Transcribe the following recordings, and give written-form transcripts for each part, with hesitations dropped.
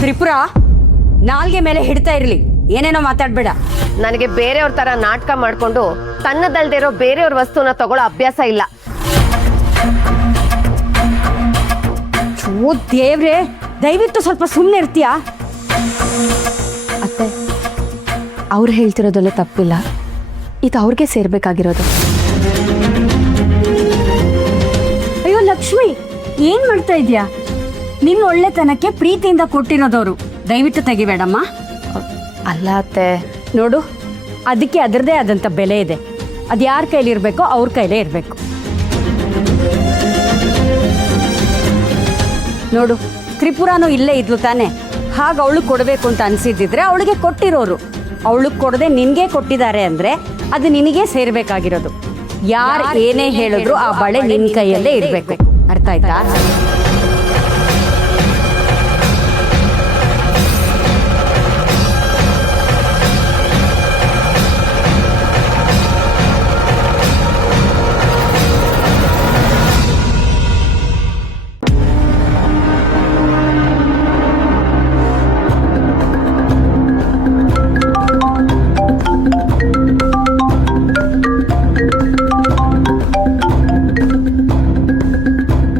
ತ್ರಿಪುರ, ನಾಲ್ಗೆ ಮೇಲೆ ಹಿಡ್ತಾ ಇರಲಿ, ಏನೇನೋ ಮಾತಾಡ್ಬೇಡ. ನನಗೆ ಬೇರೆಯವ್ರ ತರ ನಾಟಕ ಮಾಡ್ಕೊಂಡು ತನ್ನದಲ್ದಿರೋ ಬೇರೆಯವ್ರ ವಸ್ತುನ ತಗೊಳ್ಳೋ ಅಭ್ಯಾಸ ಇಲ್ಲ. ಓ ದೇವ್ರೆ, ದಯವಿಟ್ಟು ಸ್ವಲ್ಪ ಸುಮ್ಮನೆ ಇರ್ತೀಯಾ? ಅತ್ತೆ, ಅವ್ರು ಹೇಳ್ತಿರೋದೆಲ್ಲ ತಪ್ಪಿಲ್ಲ, ಇದು ಅವ್ರಿಗೆ ಸೇರ್ಬೇಕಾಗಿರೋದು. ಅಯ್ಯೋ ಲಕ್ಷ್ಮಿ, ಏನ್ ಮಾಡ್ತಾ ಇದೀಯಾ? ನಿನ್ನ ಒಳ್ಳೆತನಕ್ಕೆ ಪ್ರೀತಿಯಿಂದ ಕೊಟ್ಟಿರೋದವರು, ದಯವಿಟ್ಟು ತೆಗಿಬೇಡಮ್ಮ. ಅಲ್ಲ ಅತ್ತೆ, ನೋಡು, ಅದಕ್ಕೆ ಅದರದೇ ಆದಂಥ ಬೆಲೆ ಇದೆ. ಅದು ಯಾರ ಕೈಲಿ ಇರಬೇಕೋ ಅವ್ರ ಕೈಲೇ ಇರಬೇಕು. ನೋಡು, ತ್ರಿಪುರಾನು ಇಲ್ಲೇ ಇದ್ಲು ತಾನೆ, ಹಾಗೆ ಅವಳು ಕೊಡಬೇಕು ಅಂತ ಅನಿಸಿದ್ದಿದ್ರೆ ಅವಳಿಗೆ ಕೊಟ್ಟಿರೋರು. ಅವಳಿಗೆ ಕೊಡದೆ ನಿನಗೆ ಕೊಟ್ಟಿದ್ದಾರೆ ಅಂದರೆ ಅದು ನಿನಗೆ ಸೇರಬೇಕಾಗಿರೋದು. ಯಾರು ಏನೇ ಹೇಳಿದ್ರು ಆ ಬಳೆ ನಿನ್ನ ಕೈಯಲ್ಲೇ ಇರಬೇಕು. ಅರ್ಥ ಆಯ್ತಾ?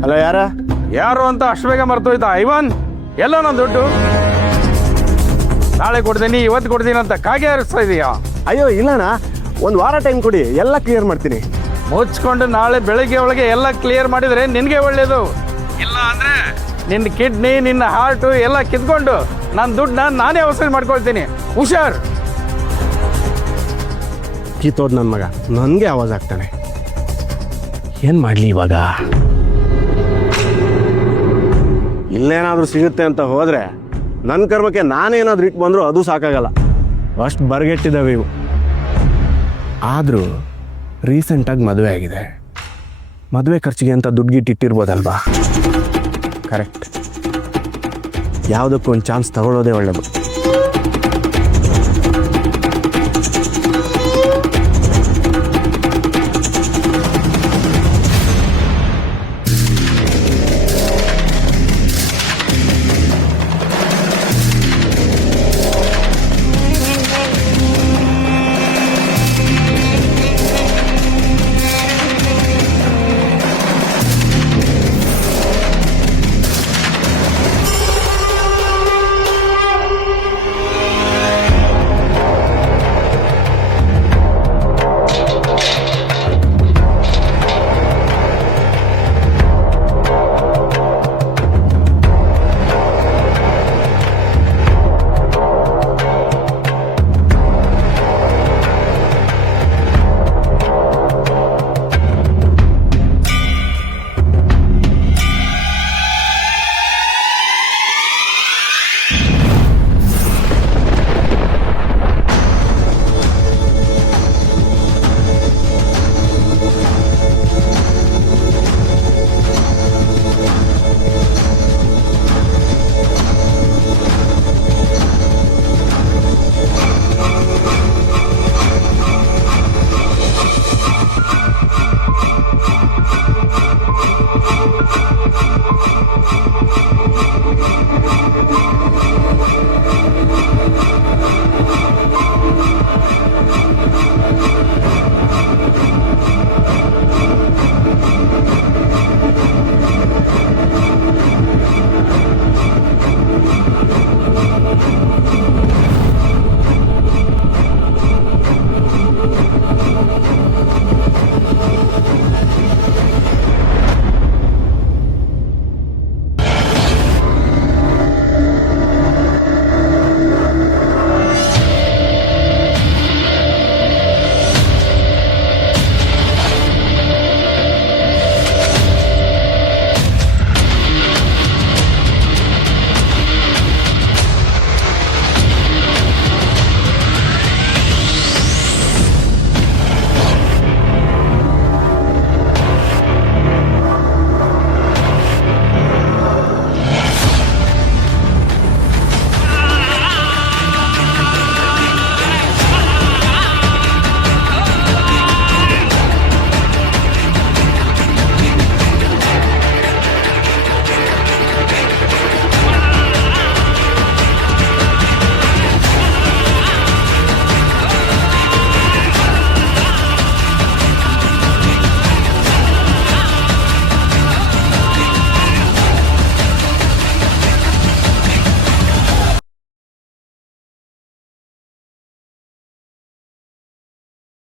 ಅಲ್ಲ ಯಾರು ಅಂತ ಅಷ್ಟು ಬೇಗ ಮರ್ತೋಯ್ತಾ? ಐವನ್, ಎಲ್ಲ ನನ್ನ ದುಡ್ಡು ನಾಳೆ ಕೊಡ್ತೀನಿ, ಇವತ್ತು ಕೊಡ್ತೀನಿ ಅಂತ ಕಾಗೆ ಹಾರಿಸ್ತಾ ಇದೀಯಾ? ಅಯ್ಯೋ ಇಲ್ಲಣ್ಣ, ಒಂದು ವಾರ ಟೈಮ್ ಕೊಡಿ, ಎಲ್ಲ ಕ್ಲಿಯರ್ ಮಾಡ್ತೀನಿ. ಮುಚ್ಕೊಂಡು ನಾಳೆ ಬೆಳಿಗ್ಗೆ ಒಳಗೆ ಎಲ್ಲ ಕ್ಲಿಯರ್ ಮಾಡಿದರೆ ನಿನಗೆ ಒಳ್ಳೇದು. ಇಲ್ಲ ಅಂದರೆ ನಿನ್ನ ಕಿಡ್ನಿ, ನಿನ್ನ ಹಾರ್ಟು ಎಲ್ಲ ಕಿತ್ಕೊಂಡು ನನ್ನ ದುಡ್ಡನ್ನ ನಾನೇ ವಸೂಲಿ ಮಾಡ್ಕೊಳ್ತೀನಿ. ಹುಷಾರ್. ಕಿತ್ತೋದ್ ನನ್ನ ಮಗ ನನಗೆ ಆವಾಜ್ ಆಗ್ತಾನೆ. ಏನು ಮಾಡಲಿ ಇವಾಗ? ಇಲ್ಲೇನಾದರೂ ಸಿಗುತ್ತೆ ಅಂತ ಹೋದರೆ ನನ್ನ ಕರ್ಮಕ್ಕೆ ನಾನೇನಾದ್ರೂ ಇಟ್ಟು ಬಂದರೂ ಅದು ಸಾಕಾಗಲ್ಲ. ಅಷ್ಟು ಬರ್ಗೆಟ್ಟಿದ್ದಾವೆ ಇವು. ಆದರೂ ರೀಸೆಂಟಾಗಿ ಮದುವೆ ಆಗಿದೆ, ಮದುವೆ ಖರ್ಚಿಗೆ ಅಂತ ದುಡ್ಡು ಗಿಟ್ಟಿಟ್ಟಿರ್ಬೋದಲ್ವಾ? ಕರೆಕ್ಟ್, ಯಾವುದಕ್ಕೂ ಒಂದು ಚಾನ್ಸ್ ತಗೊಳ್ಳೋದೇ ಒಳ್ಳೆಯದು.